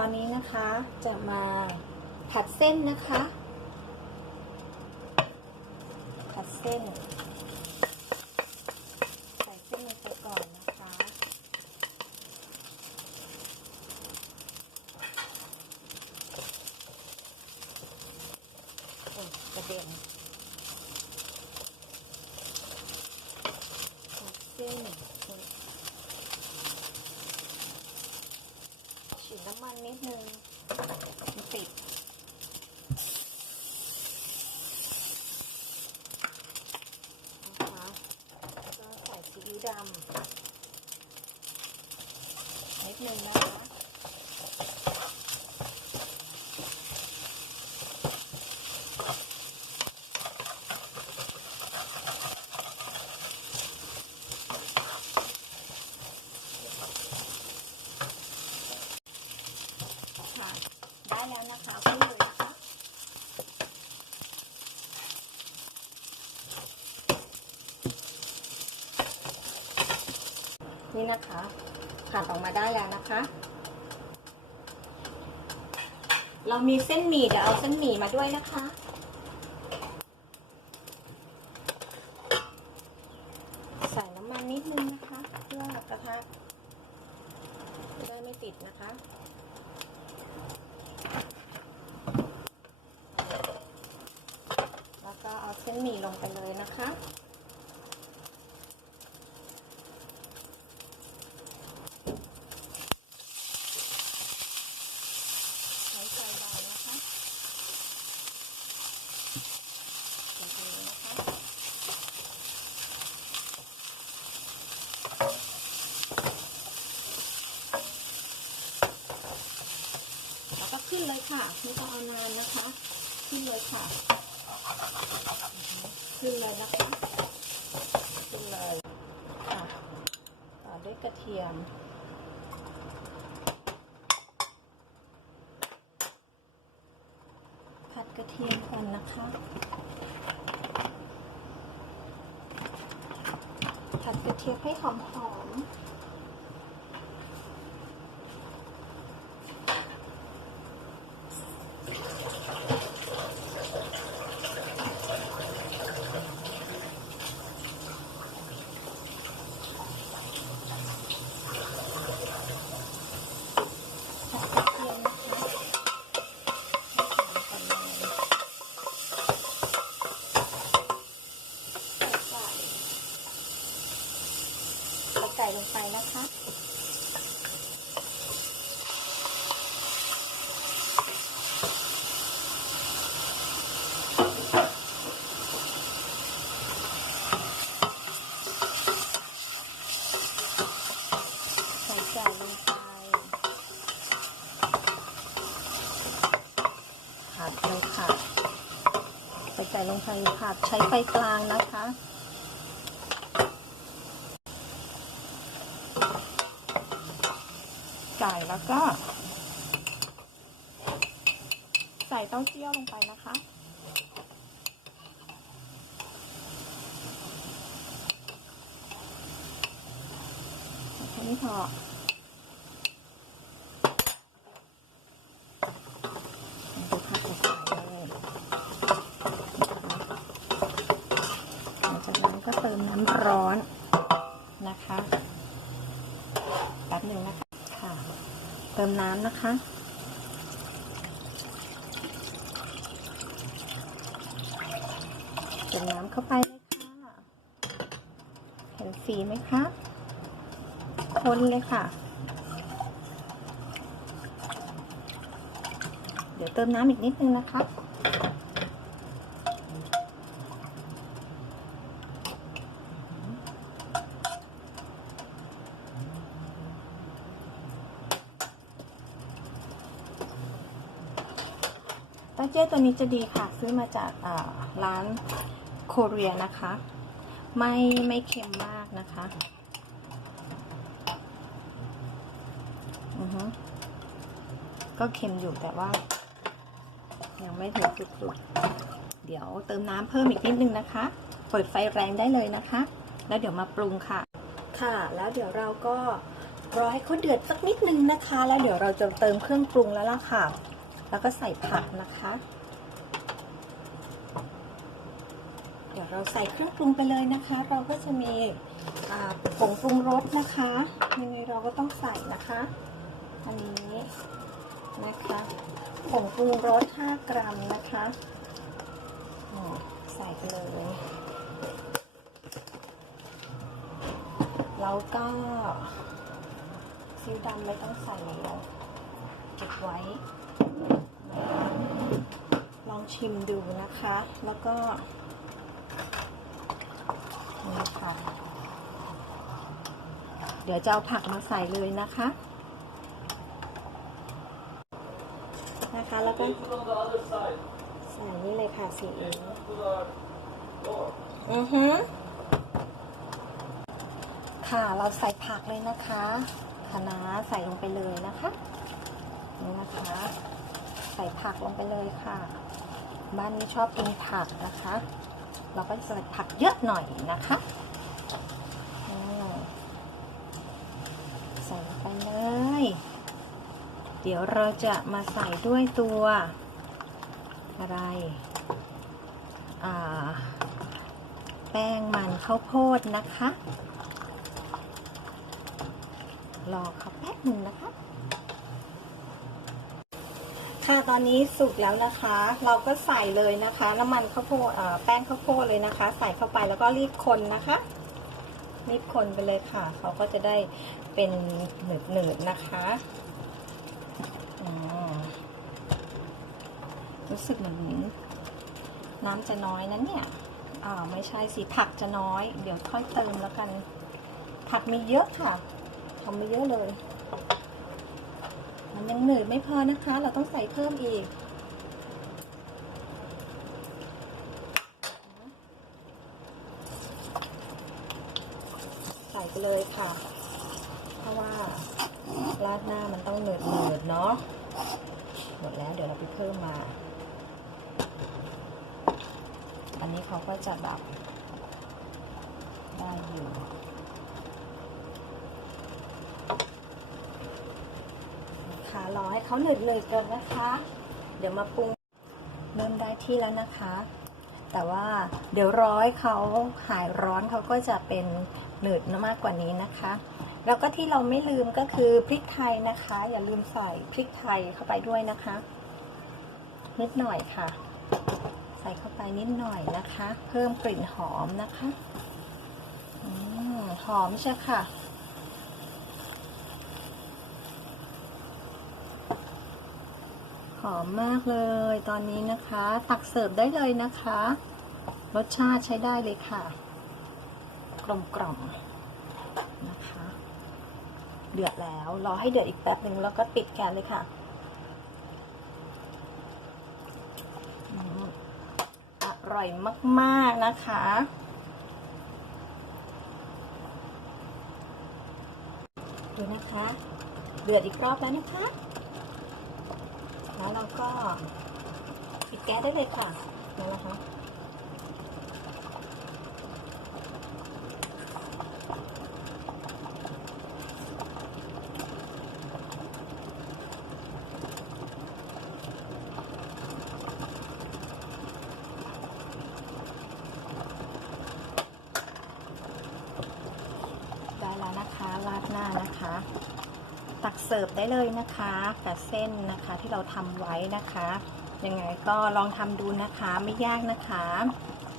ตอนนี้นะคะจะมาผัดเส้นนะคะ ผัดเส้น ใส่เส้นลงไปก่อนนะคะ โอ้กระเด็นผัดเส้นฉีดน้ำมั นึงมันติดนะคะก็ใส่ซีอิ๊วดำนิดนึงนะคะ ได้แล้วนะคะขึ้นเลยนะคะ นะคะผัดออกมาได้แล้วนะคะ เรามีเส้นหมี่เดี๋ยวเอาเส้นหมี่มาด้วยนะคะ ใส่น้ำมันนิดนึงนะคะ เพื่อกระทะจะได้ไม่ติดนะคะแล้วก็เอาเส้นหมี่ลงไปเลยนะคะ ใช้ไฟเบานะคะแบบนี้นะคะแล้วก็ ขึ้นเลยค่ะไม่ต้องเอานานนะคะ ขึ้นเลยค่ะ ขึ้นเลยนะคะ ขึ้นเลยค่ะต่อด้วยกระเทียมผัดกระเทียมก่อนนะคะผัดกระเทียมให้หอมหอมผัดกระเทียมนะคะให้หอมก่อนเลยเอาไก่ลงไปนะคะ ใส่ไก่ลงไปผัดเลยค่ะใส่ลงไปผัดใช้ไฟกลางนะคะไก่แล้วก็ ใส่เต้าเจี้ยวลงไปนะคะแค่นี้พอดูผัดกับไก่เลยหลังจากนั้นก็เติม น้ำร้อนนะคะแป๊บหนึ่งนะคะค่ะ เติมน้ำนะคะเติมน้ำเข้าไปเลยค่ะเห็นสีไหมคะคนเลยค่ะ เดี๋ยวเติมน้ำอีกนิดนึงนะคะ เต้าเจี้ยตัวนี้จะดีค่ะ ซื้อมาจากร้านโคเรียนะคะ ไม่ไม่เค็มมากนะคะอือฮึก็เค็มอยู่แต่ว่า ยังไม่ถึงสุดๆ เดี๋ยวเติมน้ำเพิ่มอีกนิดนึงนะคะ เปิดไฟแรงได้เลยนะคะ แล้วเดี๋ยวมาปรุงค่ะ ค่ะ แล้วเดี๋ยวเราก็รอให้เขาเดือดสักนิดนึงนะคะ แล้วเดี๋ยวเราจะเติมเครื่องปรุงแล้วล่ะค่ะ แล้วก็ใส่ผักนะคะ เดี๋ยวเราใส่เครื่องปรุงไปเลยนะคะ เราก็จะมีผงปรุงรสนะคะยังไงเราก็ต้องใส่นะคะ อันนี้นะคะผงปรุงรส 5 กรัมนะคะใส่ไปเลยแล้วก็ซีอิ๊วดำไม่ต้องใส่แล้วเก็บไว้ ชิมดูนะคะ แล้วก็นี่ค่ะเดี๋ยวจะเอาผักมาใส่เลยนะคะ นะคะ แล้วก็ใส่นี่เลยค่ะซีอิ๊วอือฮึค่ะ เราใส่ผักเลยนะคะคะน้าใส่ลงไปเลยนะคะ นี่นะคะ ใส่ผักลงไปเลยค่ะ บ้านนี้ชอบกินผักนะคะ เราก็จะใส่ผักเยอะหน่อยนะคะใส่ไปเลย เดี๋ยวเราจะมาใส่ด้วยตัว อะไรแป้งมันข้าวโพดนะคะ รอเขาแป๊บหนึ่งนะคะ ค่ะตอนนี้สุกแล้วนะคะ เราก็ใส่เลยนะคะน้ำมันข้าวโพดแป้งข้าวโพดเลยนะคะ ใส่เข้าไปแล้วก็รีบคนนะคะรีบคนไปเลยค่ะเขาก็จะได้เป็นหนืดหนืดนะคะอืมรู้สึกเหมือนน้ำจะน้อยนะเนี่ยอ่าไม่ใช่สิผักจะน้อย เดี๋ยวค่อยเติมแล้วกัน ผักมีเยอะค่ะทำไม่เยอะเลย มันยังหนืดไม่พอนะคะ เราต้องใส่เพิ่มอีกใส่ไปเลยค่ะ เพราะว่าราดหน้ามันต้องเหนืดเนืดเนาะหมดแล้วเดี๋ยวเราไปเพิ่มมา อันนี้เขาก็จะแบบได้อยู่ค่ะรอให้ เขาหนืดๆนก่อนนะคะ เดี๋ยวมาปรุงเริ่มได้ที่แล้วนะคะ แต่ว่าเดี๋ยวร้อยเขาหายร้อนเขาก็จะเป็นหนืดมากกว่านี้นะคะ แล้วก็ที่เราไม่ลืมก็คือพริกไทยนะคะ อย่าลืมใส่พริกไทยเข้าไปด้วยนะคะนิดหน่อยค่ะ ใส่เข้าไปนิดหน่อยนะคะ เพิ่มกลิ่นหอมนะคะอหอมใช่ค่ะ อมมากเลย ตอนนี้นะคะ ตักเสิร์ฟได้เลยนะคะ รสชาติใช้ได้เลยค่ะ กลมกล่อมนะคะ เดือดแล้ว รอให้เดือดอีกแป๊บหนึ่งแล้วก็ปิดแก๊สเลยค่ะอร่อยมาก ๆ นะคะ ดูนะคะ เดือดอีกรอบแล้วนะคะ เราก็ปิดแก๊สได้เลยค่ะนั่นนะคะ ได้แล้วนะคะราดหน้านะคะ ตัก เสิร์ฟได้เลยนะคะกับเส้นนะคะที่เราทำไว้นะคะยังไงก็ลองทำดูนะคะไม่ยากนะคะ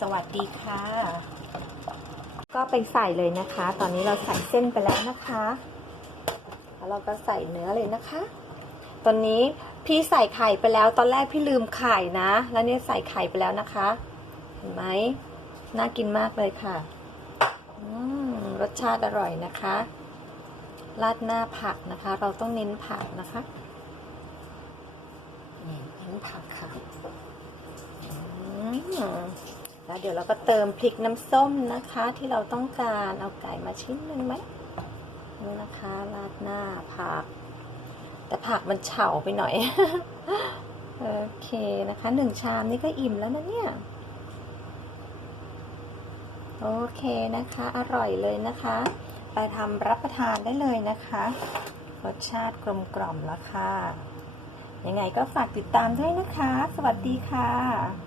สวัสดีค่ะ ก็ไปใส่เลยนะคะ ตอนนี้เราใส่เส้นไปแล้วนะคะแล้วเราก็ใส่เนื้อเลยนะคะ ตอนนี้พี่ใส่ไข่ไปแล้ว ตอนแรกพี่ลืมไข่นะ แล้วเนี่ยใส่ไข่ไปแล้วนะคะ เห็นไหมน่ากินมากเลยค่ะอืมรสชาติอร่อยนะคะ ราดหน้าผักนะคะ เราต้องเน้นผักนะคะเน้นผักค่ะแล้วเดี๋ยวเราก็เติมพริกน้ำส้มนะคะ ที่เราต้องการเอาไก่มาชิ้นหนึ่งไหมนี่นะคะราดหน้าผัก แต่ผักมันเฉาไปหน่อย โอเคนะคะหนึ่งชามนี่ก็อิ่มแล้วนะเนี่ยโอเคนะคะ อร่อยเลยนะคะ ไปทำรับประทานได้เลยนะคะ รสชาติกลมกล่อมแล้วค่ะ ยังไงก็ฝากติดตามด้วยนะคะ สวัสดีค่ะ